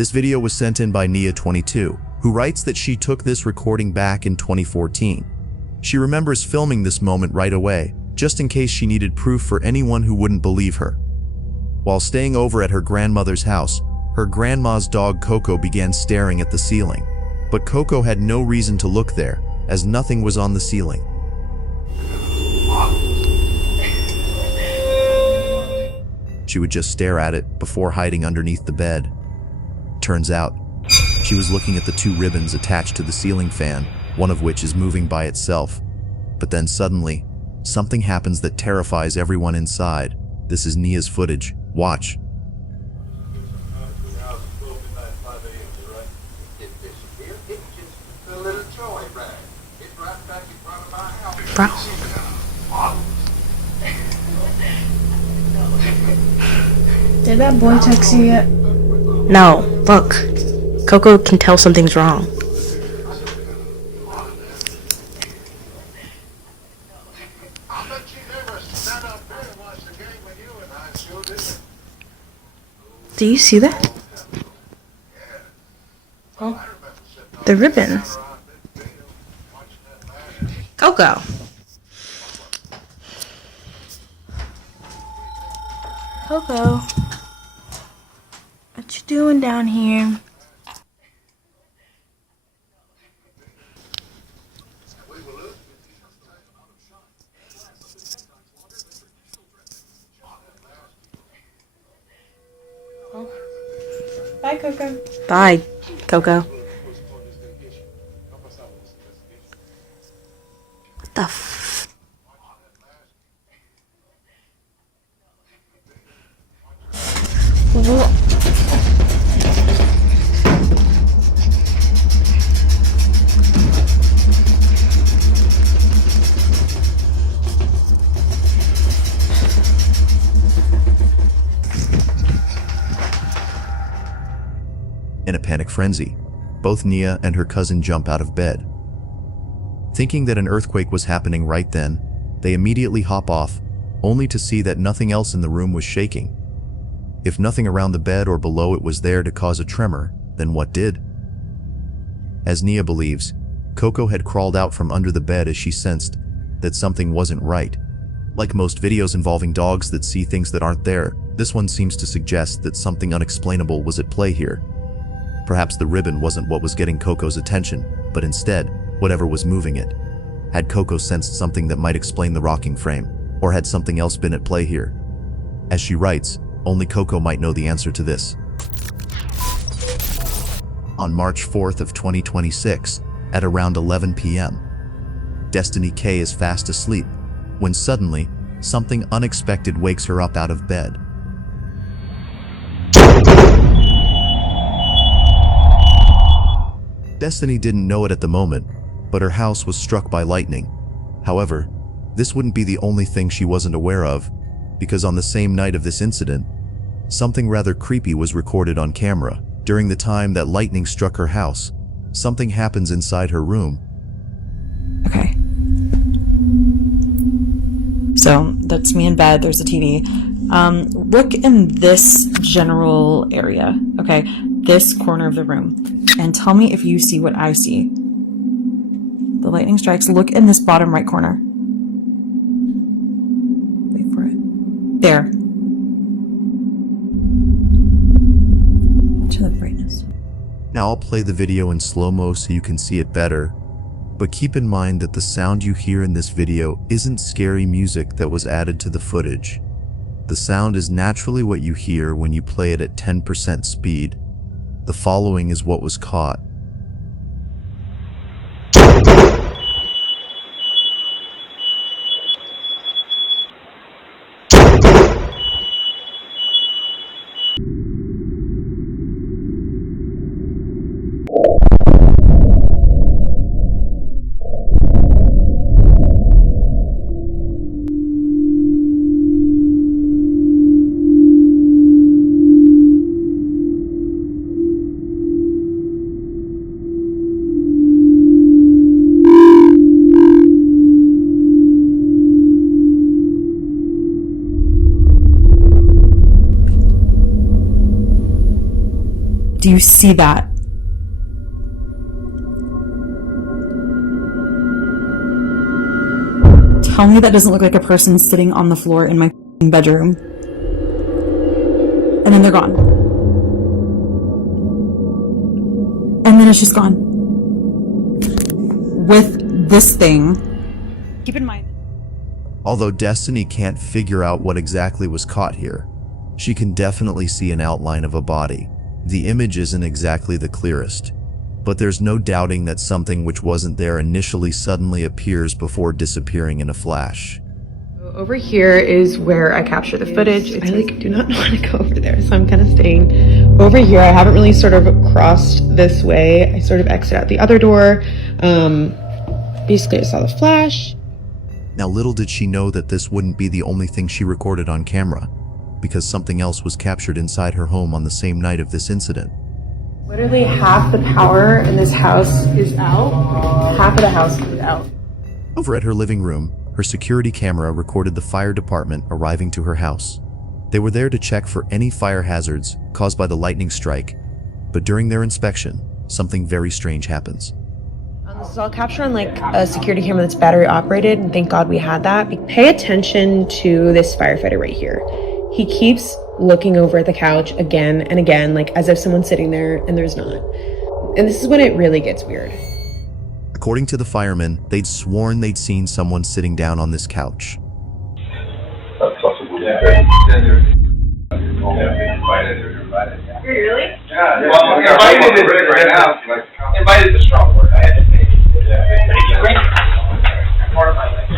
This video was sent in by Nia22, who writes that she took this recording back in 2014. She remembers filming this moment right away, just in case she needed proof for anyone who wouldn't believe her. While staying over at her grandmother's house, her grandma's dog Coco began staring at the ceiling. But Coco had no reason to look there, as nothing was on the ceiling. She would just stare at it before hiding underneath the bed. Turns out, she was looking at the two ribbons attached to the ceiling fan, one of which is moving by itself. But then suddenly, something happens that terrifies everyone inside. This is Nia's footage. Watch. Bro. Did that boy text you yet? No, look. Coco can tell something's wrong. Do you see that? Oh, the ribbon. Coco. Coco, what you doing down here? Bye, Coco. Bye, Coco. What the f... In a panic frenzy, both Nia and her cousin jump out of bed. Thinking that an earthquake was happening right then, they immediately hop off, only to see that nothing else in the room was shaking. If nothing around the bed or below it was there to cause a tremor, then what did? As Nia believes, Coco had crawled out from under the bed as she sensed that something wasn't right. Like most videos involving dogs that see things that aren't there, this one seems to suggest that something unexplainable was at play here. Perhaps the ribbon wasn't what was getting Coco's attention, but instead, whatever was moving it. Had Coco sensed something that might explain the rocking frame, or had something else been at play here? As she writes, only Coco might know the answer to this. On March 4th of 2026, at around 11 p.m., Destiny K is fast asleep, when suddenly, something unexpected wakes her up out of bed. Destiny didn't know it at the moment, but her house was struck by lightning. However, this wouldn't be the only thing she wasn't aware of, because on the same night of this incident, something rather creepy was recorded on camera. During the time that lightning struck her house, something happens inside her room. Okay. So that's me in bed. There's a TV. Look in this general area, okay? This corner of the room, and tell me if you see what I see. The lightning strikes. Look in this bottom right corner. Wait for it. There. Turn the brightness. Now I'll play the video in slow-mo so you can see it better, but keep in mind that the sound you hear in this video isn't scary music that was added to the footage. The sound is naturally what you hear when you play it at 10% speed. The following is what was caught. Do you see that? Tell me that doesn't look like a person sitting on the floor in my bedroom. And then they're gone. And then it's just gone. With this thing. Keep in mind. Although Destiny can't figure out what exactly was caught here, she can definitely see an outline of a body. The image isn't exactly the clearest, but there's no doubting that something which wasn't there initially suddenly appears before disappearing in a flash. Over here is where I capture the footage. I do not want to go over there, so I'm kind of staying over here. I haven't really sort of crossed this way. I sort of exit out the other door. Basically, I saw the flash. Now, little did she know that this wouldn't be the only thing she recorded on camera, because something else was captured inside her home on the same night of this incident. Literally half the power in this house is out. Half of the house is out. Over at her living room, her security camera recorded the fire department arriving to her house. They were there to check for any fire hazards caused by the lightning strike, but during their inspection, something very strange happens. This is all captured on like a security camera that's battery operated, and thank God we had that. Pay attention to this firefighter right here. He keeps looking over at the couch again and again, like as if someone's sitting there and there's not. And this is when it really gets weird. According to the firemen, they'd sworn they'd seen someone sitting down on this couch. That's possible. Yeah. Really? Yeah. Well, invited is right now. Invited is a strong word. I had to say it. Part of my life.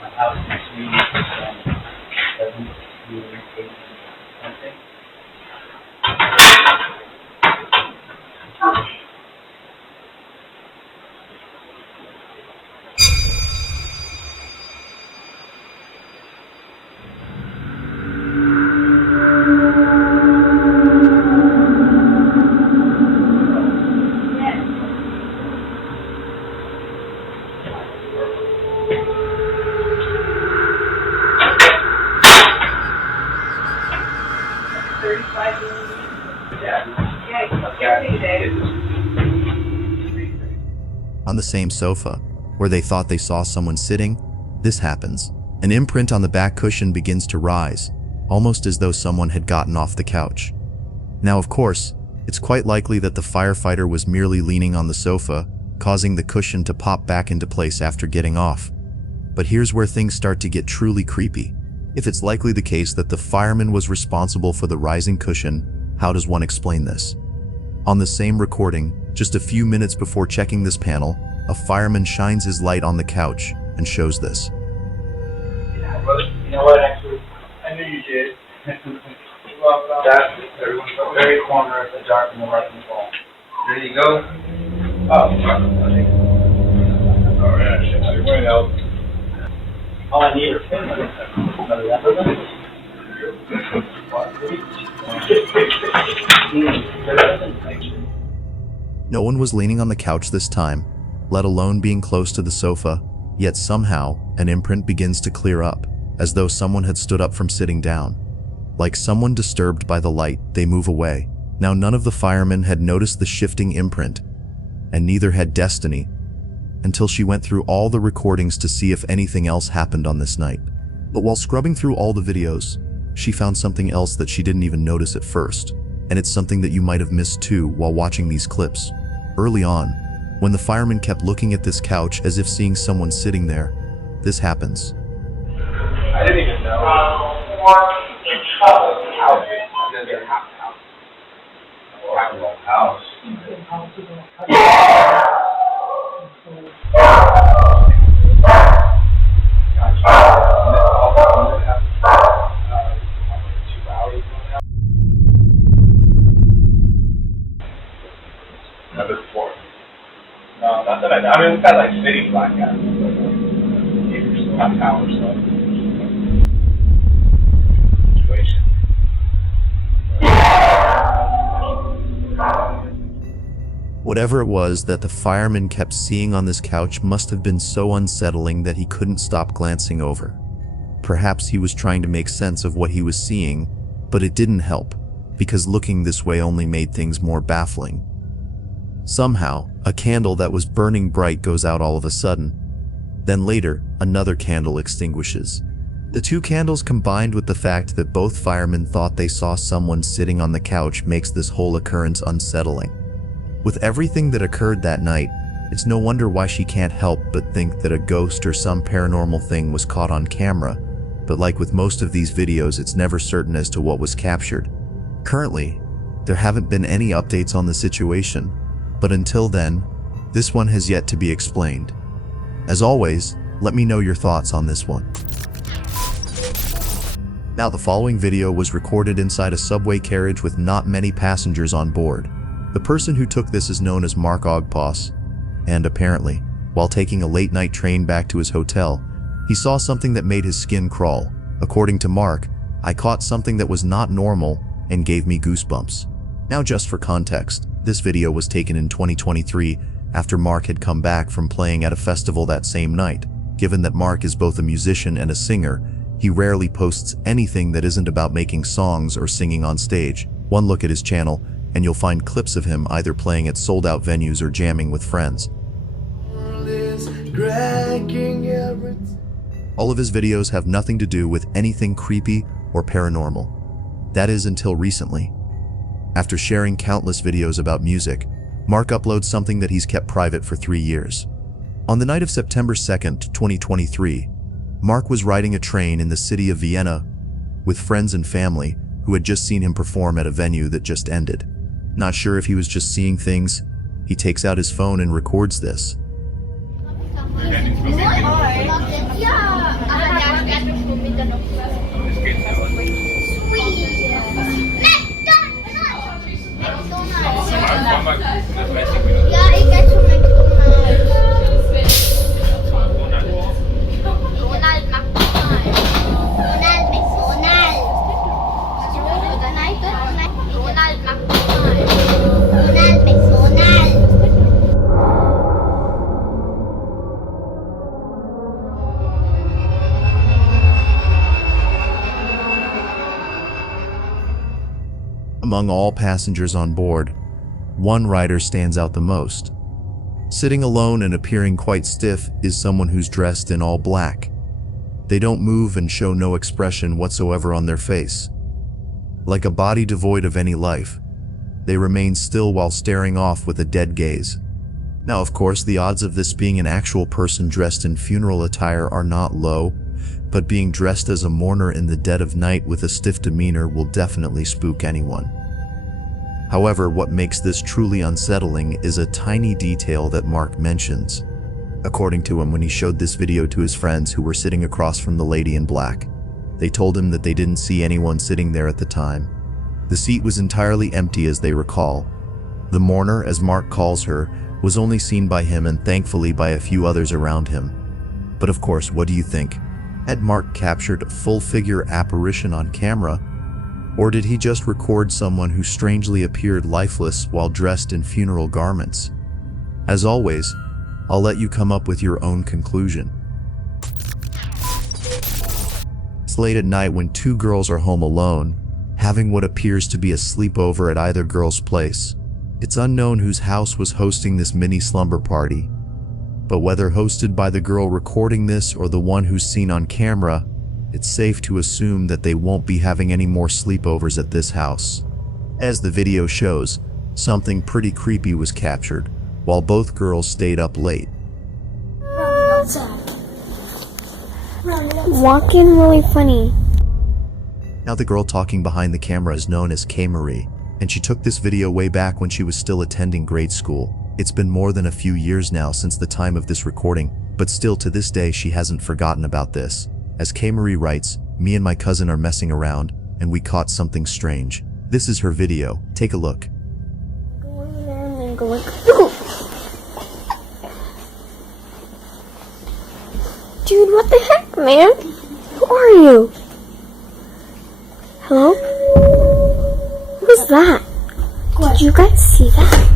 My house next to me is 7, 8, something. On the same sofa, where they thought they saw someone sitting, this happens. An imprint on the back cushion begins to rise, almost as though someone had gotten off the couch. Now, of course, it's quite likely that the firefighter was merely leaning on the sofa, causing the cushion to pop back into place after getting off. But here's where things start to get truly creepy. If it's likely the case that the fireman was responsible for the rising cushion, how does one explain this? On the same recording, just a few minutes before checking this panel, a fireman shines his light on the couch and shows this. You know what, actually? I knew you did. That's the very corner of the dark and the light and the wall. There you go. Oh, okay. Oh, yeah, shit. I went out. All I need are pins. No one was leaning on the couch this time, let alone being close to the sofa, yet somehow an imprint begins to clear up, as though someone had stood up from sitting down. Like someone disturbed by the light, they move away. Now none of the firemen had noticed the shifting imprint, and neither had Destiny, until she went through all the recordings to see if anything else happened on this night. But while scrubbing through all the videos, she found something else that she didn't even notice at first, and it's something that you might have missed too while watching these clips. Early on, when the fireman kept looking at this couch as if seeing someone sitting there, this happens. I didn't even know. House. Another 4. No, not that I mean, we've got like city black guys. Not towers, so. Situation. Whatever it was that the fireman kept seeing on this couch must have been so unsettling that he couldn't stop glancing over. Perhaps he was trying to make sense of what he was seeing, but it didn't help, because looking this way only made things more baffling. Somehow, a candle that was burning bright goes out all of a sudden. Then later, another candle extinguishes. The two candles combined with the fact that both firemen thought they saw someone sitting on the couch makes this whole occurrence unsettling. With everything that occurred that night, it's no wonder why she can't help but think that a ghost or some paranormal thing was caught on camera, but like with most of these videos, it's never certain as to what was captured. Currently, there haven't been any updates on the situation, but until then, this one has yet to be explained. As always, let me know your thoughts on this one. Now, the following video was recorded inside a subway carriage with not many passengers on board. The person who took this is known as Mark Ogpass, and apparently, while taking a late-night train back to his hotel, he saw something that made his skin crawl. According to Mark, "I caught something that was not normal and gave me goosebumps." Now, just for context, this video was taken in 2023 after Mark had come back from playing at a festival that same night. Given that Mark is both a musician and a singer, he rarely posts anything that isn't about making songs or singing on stage. One look at his channel, and you'll find clips of him either playing at sold-out venues or jamming with friends. All of his videos have nothing to do with anything creepy or paranormal. That is, until recently. After sharing countless videos about music, Mark uploads something that he's kept private for 3 years. On the night of September 2nd, 2023, Mark was riding a train in the city of Vienna with friends and family who had just seen him perform at a venue that just ended. Not sure if he was just seeing things, he takes out his phone and records this. Among all passengers on board, one rider stands out the most. Sitting alone and appearing quite stiff is someone who's dressed in all black. They don't move and show no expression whatsoever on their face. Like a body devoid of any life, they remain still while staring off with a dead gaze. Now, of course, the odds of this being an actual person dressed in funeral attire are not low, but being dressed as a mourner in the dead of night with a stiff demeanor will definitely spook anyone. However, what makes this truly unsettling is a tiny detail that Mark mentions. According to him, when he showed this video to his friends who were sitting across from the lady in black, they told him that they didn't see anyone sitting there at the time. The seat was entirely empty, as they recall. The mourner, as Mark calls her, was only seen by him and thankfully by a few others around him. But of course, what do you think? Had Mark captured a full-figure apparition on camera? Or did he just record someone who strangely appeared lifeless while dressed in funeral garments? As always, I'll let you come up with your own conclusion. It's late at night when two girls are home alone, having what appears to be a sleepover at either girl's place. It's unknown whose house was hosting this mini slumber party, but whether hosted by the girl recording this or the one who's seen on camera, it's safe to assume that they won't be having any more sleepovers at this house. As the video shows, something pretty creepy was captured while both girls stayed up late. Walking really funny. Now, the girl talking behind the camera is known as K. Marie, and she took this video way back when she was still attending grade school. It's been more than a few years now since the time of this recording, but still to this day she hasn't forgotten about this. As K. Marie writes, "Me and my cousin are messing around, and we caught something strange." This is her video. Take a look. Going there and then going. Dude, what the heck, man? Who are you? Hello? Who is that? Did you guys see that?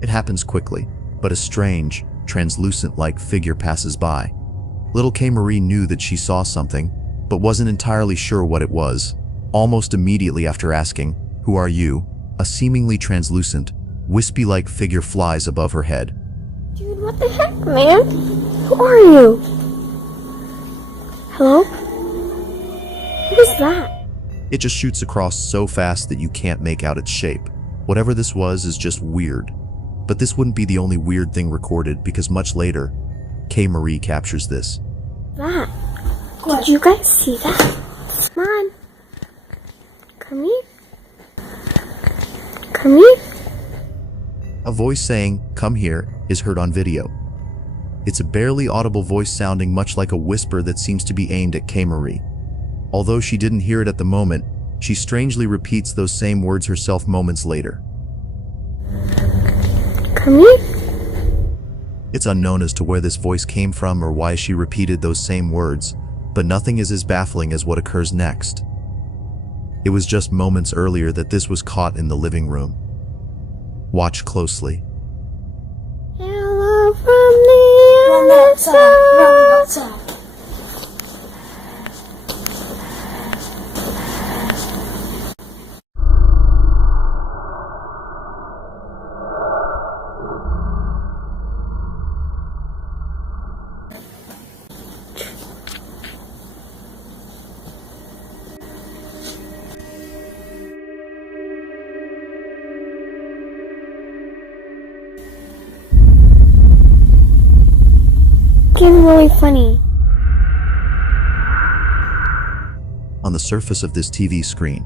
It happens quickly, but a strange, translucent-like figure passes by. Little K. Marie knew that she saw something, but wasn't entirely sure what it was. Almost immediately after asking, "Who are you?" a seemingly translucent, wispy-like figure flies above her head. Dude, what the heck, man? Who are you? Hello? What is that? It just shoots across so fast that you can't make out its shape. Whatever this was is just weird. But this wouldn't be the only weird thing recorded, because much later, K. Marie captures this. That? Did you guys see that? Come on. Come here. Come here. A voice saying, "Come here," is heard on video. It's a barely audible voice sounding much like a whisper that seems to be aimed at K. Marie. Although she didn't hear it at the moment, she strangely repeats those same words herself moments later. Come here. It's unknown as to where this voice came from or why she repeated those same words, but nothing is as baffling as what occurs next. It was just moments earlier that this was caught in the living room. Watch closely. Hello from the other side. Getting really funny. On the surface of this TV screen,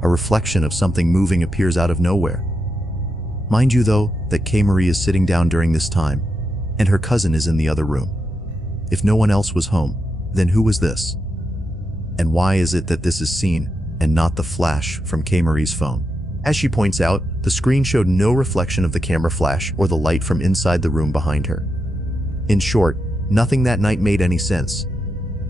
a reflection of something moving appears out of nowhere. Mind you, though, that K. Marie is sitting down during this time, and her cousin is in the other room. If no one else was home, then who was this? And why is it that this is seen, and not the flash from K. Marie's phone? As she points out, the screen showed no reflection of the camera flash or the light from inside the room behind her. In short, nothing that night made any sense.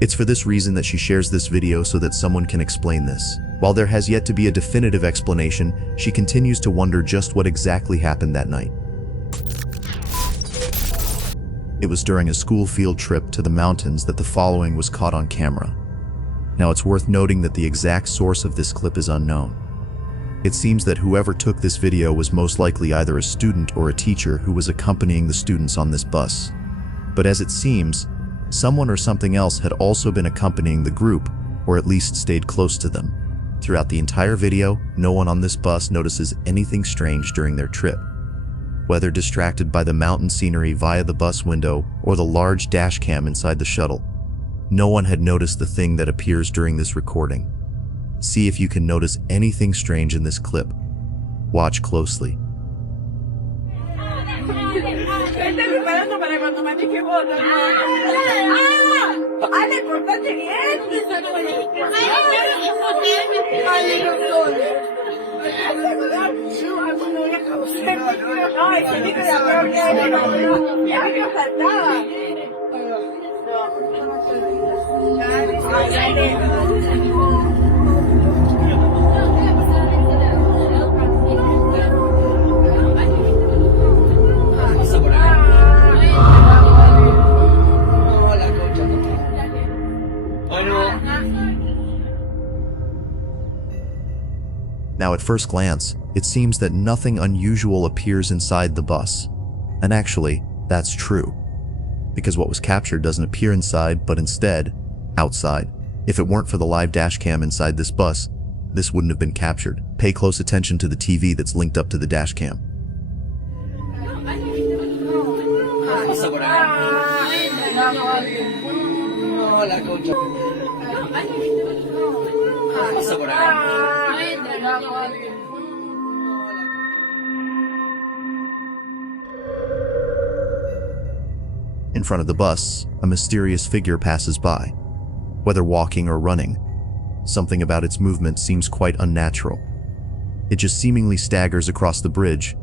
It's for this reason that she shares this video so that someone can explain this. While there has yet to be a definitive explanation, she continues to wonder just what exactly happened that night. It was during a school field trip to the mountains that the following was caught on camera. Now it's worth noting that the exact source of this clip is unknown. It seems that whoever took this video was most likely either a student or a teacher who was accompanying the students on this bus. But as it seems, someone or something else had also been accompanying the group, or at least stayed close to them. Throughout the entire video, no one on this bus notices anything strange during their trip. Whether distracted by the mountain scenery via the bus window or the large dash cam inside the shuttle, no one had noticed the thing that appears during this recording. See if you can notice anything strange in this clip. Watch closely. Now at first glance, it seems that nothing unusual appears inside the bus. And actually, that's true. Because what was captured doesn't appear inside, but instead, outside. If it weren't for the live dash cam inside this bus, this wouldn't have been captured. Pay close attention to the TV that's linked up to the dash cam. In front of the bus, a mysterious figure passes by. Whether walking or running, something about its movement seems quite unnatural. It just seemingly staggers across the bridge,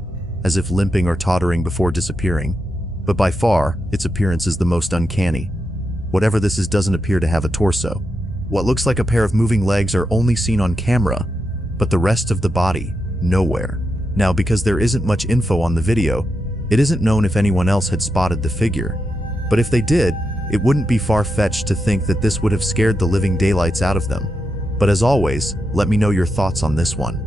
as if limping or tottering before disappearing. But by far, its appearance is the most uncanny. Whatever this is doesn't appear to have a torso. What looks like a pair of moving legs are only seen on camera, but the rest of the body, nowhere. Now, because there isn't much info on the video, it isn't known if anyone else had spotted the figure. But if they did, it wouldn't be far-fetched to think that this would have scared the living daylights out of them. But as always, let me know your thoughts on this one.